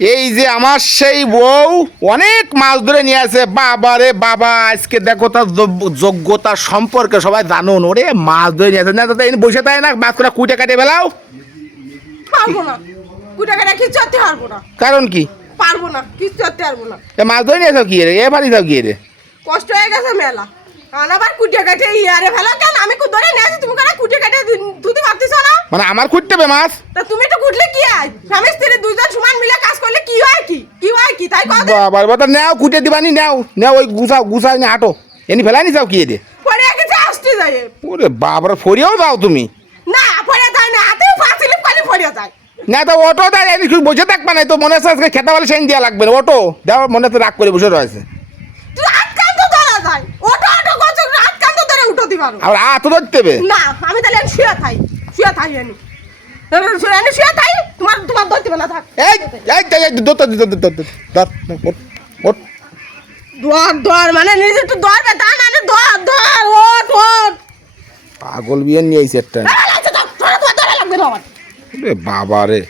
এই যে আমার সেই বউ অনেক মাছ ধরে নিয়ে আসে, বাবা রে বাবা, আজকে দেখো তার যোগ্যতা সম্পর্কে সবাই জানুন। ওরে মাছ ধরে নিয়ে আসে না, দাদা এনে বসে থাকে না, মাছ করে কুটে কাটে বেলাও। পারবো না, কুটে কাটা কিছু করতে পারবো না। কারণ কি? পারবো না, কিছু করতে পারবো না। মাছ ধরে নিয়ে আসো কি রে, এ বাড়ি যাও কি রে? কষ্ট হয়ে গেছে মেলা, আর আবার কুটে কাটে ইয়ারে ফেলা কেন? আমি ধরে নিয়ে আসি, তুমি কেন কুটে কাটে ধুতে পারতেছো না? মানে আমার কুটতে হবে মাছ? তা তুমি তো কুটলে কি হয়? স্বামী স্ত্রী দুইজন সমান মিলে কাজ করলে কি হয়? কি হয় কি তাই কথা? বাবা বাবা, নেও কুটে দিবানি, নেও ওই গুছাও না, হাঁটো এনি ফেলাই নি যাও কি রে? পরে গেছে আসতে যায়। ওরে বাবার ফরিয়াও যাও তুমি? না পরে যায় না, হাতেও ফাঁসিলে পানি পড়ে যায়। না তো অটো দেয়, বসে থাকবা না তো, মনে হচ্ছে আজকে খেতে বলে সেন দেওয়া লাগবে না। অটো দেওয়া মনে হচ্ছে রাগ করে বসে রয়েছে। তুই হাত কান তো ধরা যায়, ওটো করছো, হাত কান তো ধরে উঠো দিবার আর তো ধরতে হবে না। আমি তাহলে শুয়ে থাই আমি শুয়ে থাই, তোমার ধরতে হবে না। থাক এই ধর মানে নিজে তো ধরবে, তা না ধর ওঠ। পাগল বিয়ে নিয়ে আইছে একটা। ধরা লাগবে না আমার। বাবা রে।